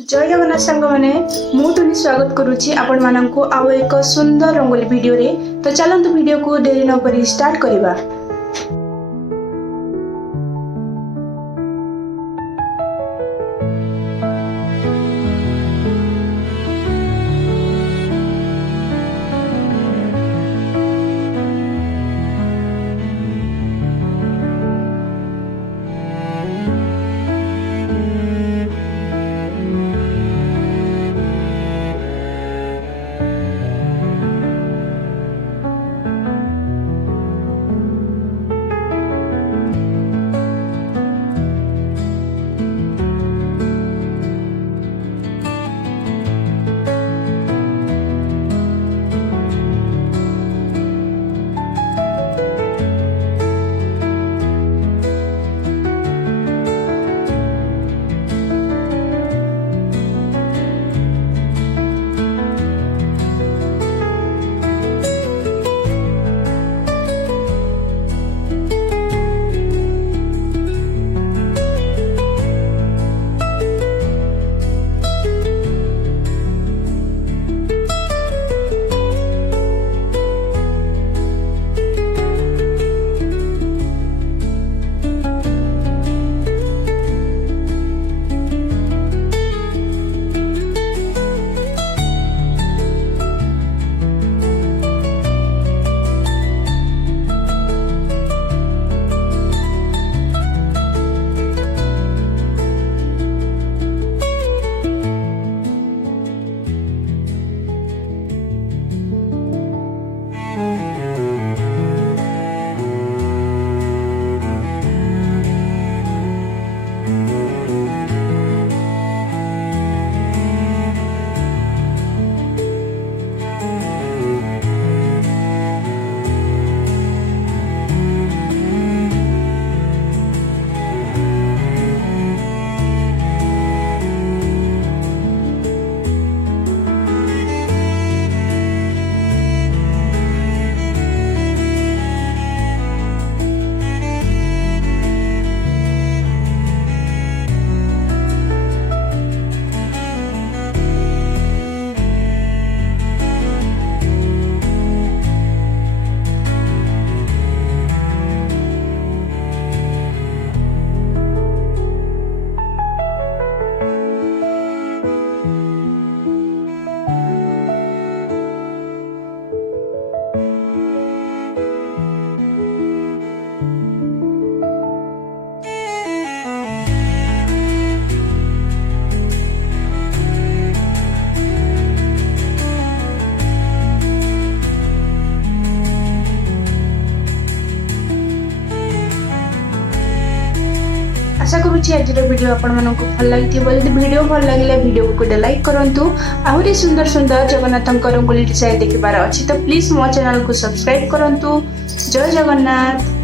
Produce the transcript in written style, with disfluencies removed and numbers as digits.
जय जगन्नाथ सांग मैंने मुझे स्वागत करुच्ची आपण मानक आउ एक सुंदर रंगोली वीडियो रे। तो चलतु वीडियो को देरी न करी स्टार्ट करिबा। आशा करुच्ची आज वीडियो आपण मानक भल लगी। वीडियो भल लगे वीडियो को गोटे लाइक करूँ। आहरी सुंदर सुंदर जगन्नाथ रंगोली डिजाइन देखिबार अच्छी तो प्लीज मो चैनल को सब्सक्राइब करूँ। जय जगन्नाथ।